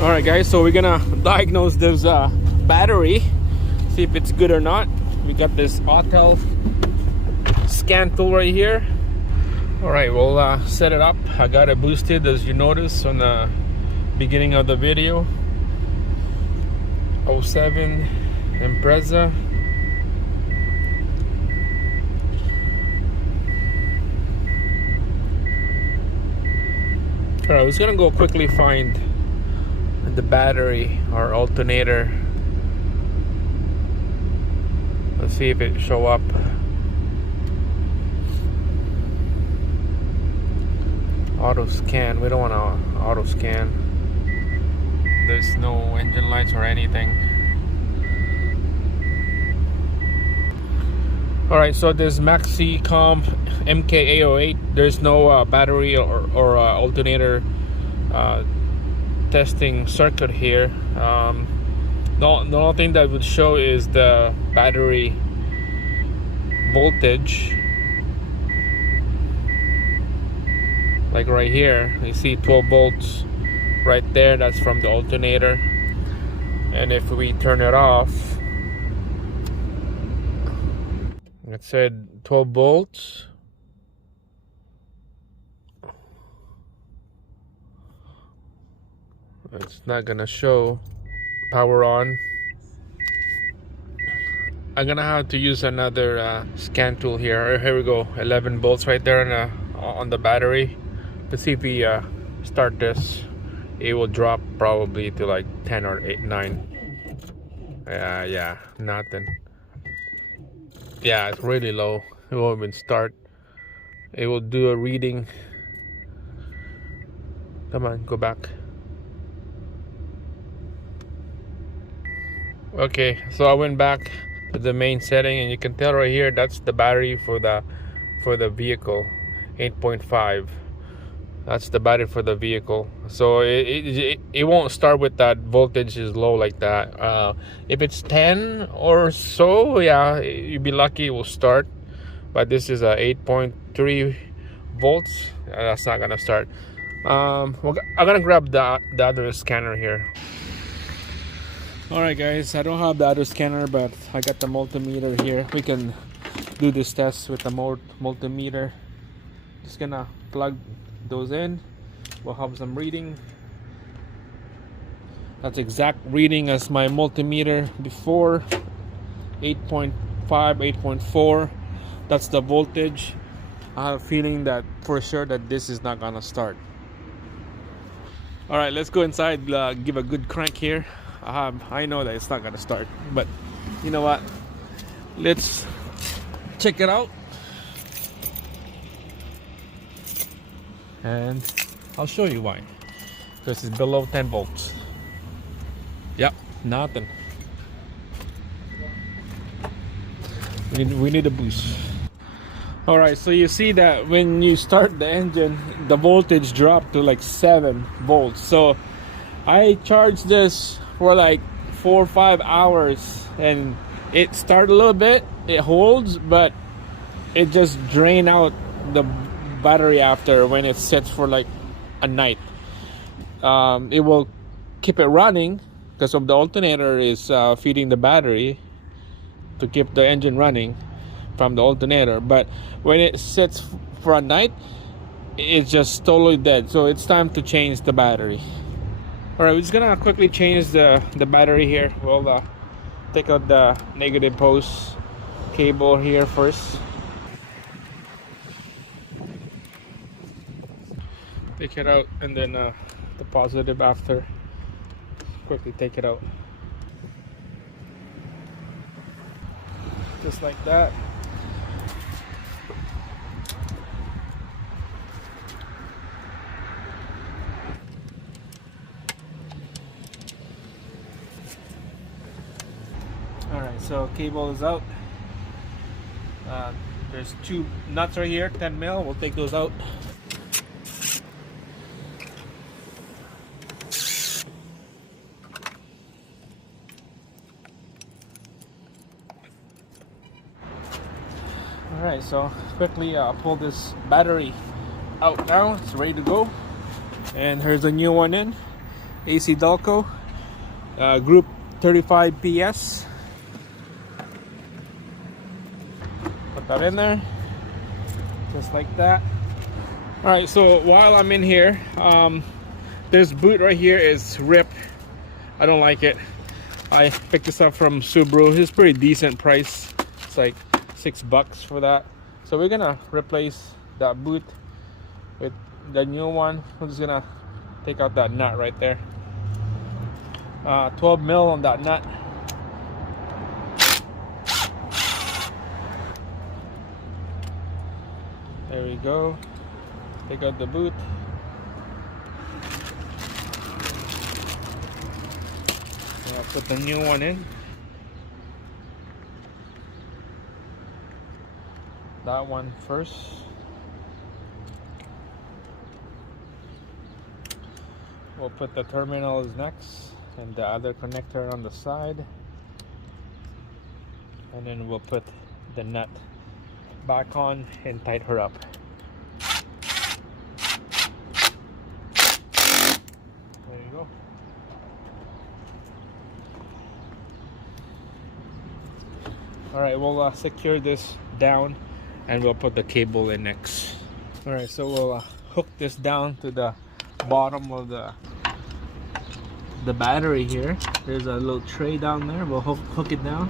Alright guys, so we're gonna diagnose this battery, see if it's good or not. We got this Autel scan tool right here. Alright, we'll set it up. I got it boosted, as you notice on the beginning of the video. 07 Impreza. Alright, I was gonna go quickly find the battery or alternator. Let's see if it show up. Auto scan. We don't want to auto scan. There's no engine lights or anything. Alright, so this MaxiComp MK808, there's no battery or alternator testing circuit here. The only thing that would show is the battery voltage. Like right here, you see 12 volts right there. That's from the alternator. And if we turn it off, it said 12 volts. It's not gonna show power on. I'm gonna have to use another scan tool here. Here we go, 11 volts right there on the battery. Let's see if we start this. It will drop probably to like 10 or 8, 9. Yeah, nothing. Yeah, it's really low. It won't even start. It will do a reading. Come on, go back. Okay, so I went back to the main setting, and you can tell right here that's the battery for the vehicle, 8.5. That's the battery for the vehicle. So it won't start with that voltage is low like that. If it's 10 or so, yeah, you'd be lucky it will start. But this is a 8.3 volts. That's not gonna start. I'm gonna grab the other scanner here. Alright guys, I don't have the other scanner, but I got the multimeter here. We can do this test with the multimeter. Just gonna plug those in. We'll have some reading. That's exact reading as my multimeter before. 8.5, 8.4. That's the voltage. I have a feeling that for sure that this is not gonna start. Alright, let's go inside, give a good crank here. I know that it's not gonna start, but you know what, let's check it out and I'll show you why. Because it's below 10 volts. Yep, nothing. We need a boost. Alright, so you see that when you start the engine, the voltage dropped to like 7 volts. So I charged this for like 4 or 5 hours, and it started a little bit, it holds, but it just drained out the battery after when it sits for like a night. It will keep it running because of the alternator is feeding the battery to keep the engine running from the alternator, but when it sits for a night, it's just totally dead. So it's time to change the battery. Alright, we're just gonna quickly change the battery here. We'll take out the negative post cable here first. Take it out, and then the positive after. Quickly take it out. Just like that. so cable is out. There's two nuts right here, 10 mil. We'll take those out. Alright, so quickly pull this battery out now. It's ready to go. And here's a new one in. AC Delco. Group 35 PS. Put that in there. Just like that. Alright, so while I'm in here, this boot right here is ripped. I don't like it. I picked this up from Subaru. It's pretty decent price. It's like $6 for that. So we're gonna replace that boot with the new one. I'm just gonna take out that nut right there. 12 mil on that nut. There we go. Take out the boot. Yeah, put the new one in. That one first. We'll put the terminals next and the other connector on the side, and then we'll put the nut back on and tighten her up. There you go. Alright, we'll secure this down and we'll put the cable in next. Alright, so we'll hook this down to the bottom of the battery here. There's a little tray down there. We'll hook it down.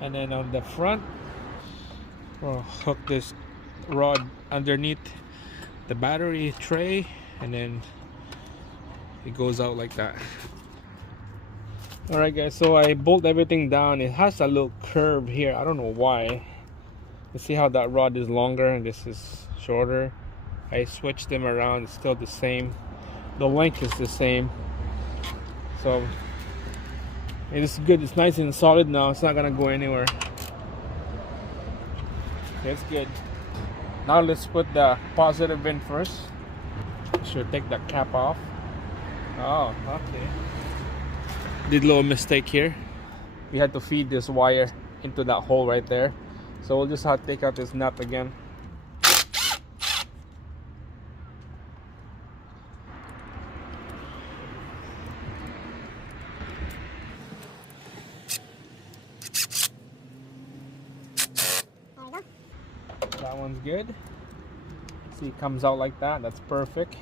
And then on the front, we'll hook this rod underneath the battery tray, and then it goes out like that. Alright guys, so I bolt everything down. It has a little curve here. I don't know why. You see how that rod is longer and this is shorter. I switched them around. It's still the same. The length is the same. So it's good. It's nice and solid now. It's not gonna go anywhere. It's good. Now let's put the positive in first. Should take the cap off. Oh, okay. Did a little mistake here. We had to feed this wire into that hole right there. So we'll just have to take out this nut again. That one's good. See, it comes out like that. That's perfect.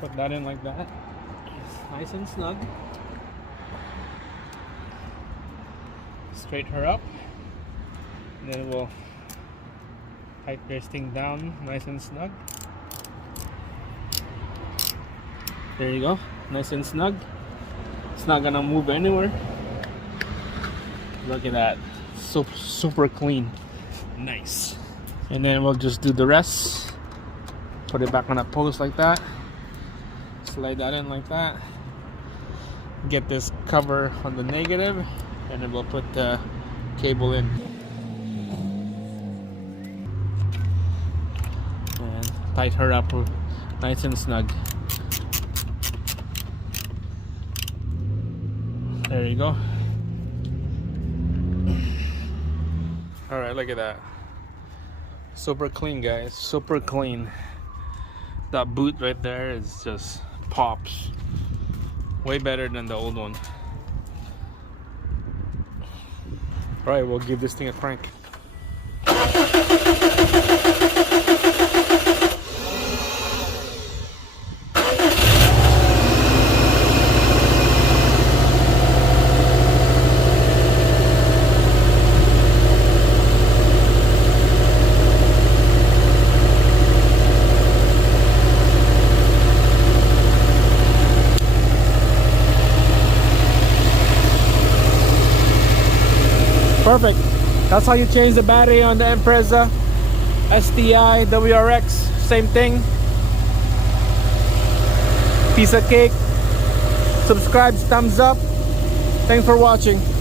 Put that in like that. It's nice and snug. Straighten her up. And then we'll tighten this thing down nice and snug. There you go. Nice and snug. It's not gonna move anywhere. Look at that. Super clean. Nice. And then we'll just do the rest. Put it back on a post like that. Slide that in like that. Get this cover on the negative, and then we'll put the cable in. And tighten her up nice and snug. There you go. Alright, look at that. Super clean, guys. Super clean. That boot right there is just pops. Way better than the old one. Alright, we'll give this thing a crank. Perfect. That's how you change the battery on the Impreza STI WRX. Same thing. Piece of cake. subscribe, thumbs up. Thanks for watching.